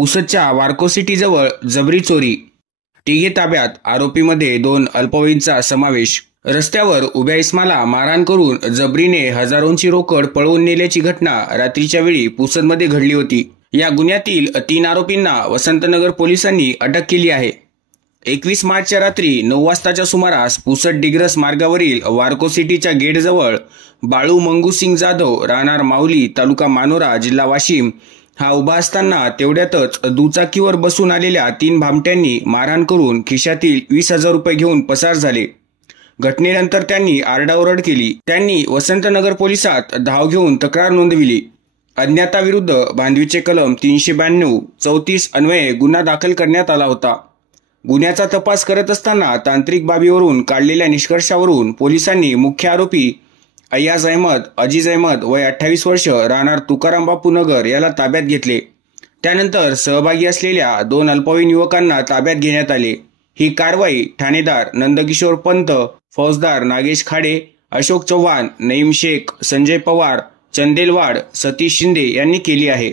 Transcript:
पुसदच्या वार्को city जवळ जबरी चोरी, तिघे ताब्यात, आरोपीमध्ये 2 अल्पवयींचा समावेश। रस्त्यावर उभ्या इस्माला मारहाण करून जबरीने हजारोंची रोकड पळवून नेल्याची घटना रात्रीच्या वेळी पुसदमध्ये घडली होती। या गुन्ह्यातील 3 आरोपींना वसंतनगर पोलिसांनी अटक केली आहे। 21 मार्चच्या रात्री 9 वाजताच्या सुमारास पुसद डिग्रस मार्गावरील वार्को सिटीच्या गेटजवळ बाळू मंगूसिंग जाधव राहणार माऊली तालुका मानोरा जिल्हा वाशिम हा उभा असताना तेवढ्यातच दुचाकीवर बसून आलेल्या 3 भामट्यांनी मारहाण करून खिशातील 20,000 रुपये घेऊन पसार झाले। घटनेनंतर त्यांनी आरडाओरड केली। त्यांनी वसंतनगर पोलिसात धाव घेऊन तक्रार नोंदविली। अज्ञाताविरुद्ध भांडवीचे कलम 392 34 अन्वये गुन्हा दाखल करण्यात आला होता। गुन्ह्याचा तपास करत असताना तांत्रिक बाबीवरून काढलेल्या निष्कर्षावरून पोलिसांनी मुख्य आरोपी अय्याज अहमद अजीज अहमद वय 28 वर्ष राहणार तुकाराम बापू नगर याला ताब्यात घेतले। त्यानंतर सहभागी असलेल्या 2 अल्पवयीन युवकांना ताब्यात घेण्यात आले। ही कारवाई ठाणेदार नंदकिशोर पंत, फौजदार नागेश खाडे, अशोक चव्हाण, नईम शेख, संजय पवार, चंदेलवाड, सतीश शिंदे यांनी केली आहे।